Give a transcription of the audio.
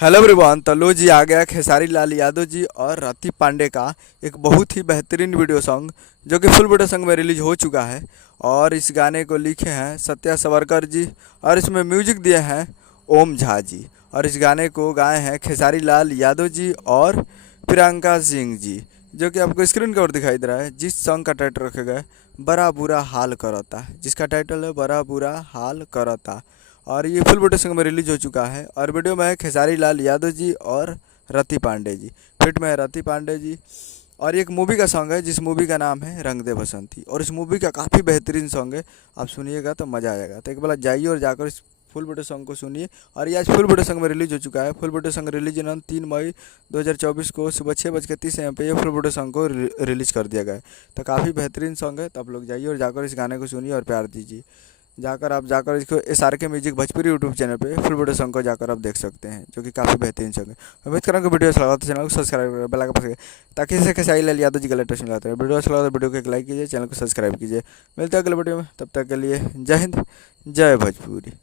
Hello everyone. तो लो जी आ गया खेसारी लाल यादव जी और रति पांडे का एक बहुत ही बेहतरीन वीडियो सॉन्ग जो कि फुल वीडियो सॉन्ग में रिलीज हो चुका है। और इस गाने को लिखे हैं सत्या सावरकर जी और इसमें म्यूजिक दिए हैं ओम झा जी। और इस गाने को गाए हैं खेसारी लाल यादव जी और प्रियंका सिंह जी, जो कि आपको स्क्रीन के ऊपर दिखाई दे रहा है। जिस सॉन्ग का टाइटल रखा गया है बड़ा बुरा हाल करता, जिसका टाइटल है बड़ा बुरा हाल करता। और ये फुल वीडियो सॉन्ग में रिलीज हो चुका है। और वीडियो में है खेसारी लाल यादव जी और रति पांडे जी, फिट में है रति पांडे जी। और ये एक मूवी का सॉन्ग है जिस मूवी का नाम है रंग दे बसंती, और इस मूवी का काफ़ी बेहतरीन सॉन्ग है। आप सुनिएगा तो मज़ा आ जाएगा। तो एक बार जाइए और जाकर इस फुल वीडियो सॉन्ग को सुनिए। और ये आज फुल वीडियो सॉन्ग में रिलीज हो चुका है। फुल वीडियो सॉन्ग रिलीज इन 3 मई 2024 को सुबह 6:30 AM पे ये फुल वीडियो सॉन्ग को रिलीज कर दिया गया है। तो काफ़ी बेहतरीन सॉन्ग है। तो आप लोग जाइए और जाकर इस गाने को सुनिए और प्यार दीजिए। जाकर इसको SRK music Bhojpuri YouTube channel पे फुल वीडियो सॉन्ग को जाकर आप देख सकते हैं, जो कि काफ़ी बेहतरीन सॉन्ग है। उम्मीद करूँगा वीडियो अच्छा लगा तो चैनल को सब्सक्राइब करें, बेल आइकन प्रेस करें, ताकि इससे खेसारी लाल यादव जी का लेटेस्ट मिलता है। वीडियो अच्छा लगा तो वीडियो को एक लाइक कीजिए, चैनल को सब्सक्राइब कीजिए। मिलते हैं अगले वीडियो में, तब तक के लिए जय हिंद, जय भोजपुरी।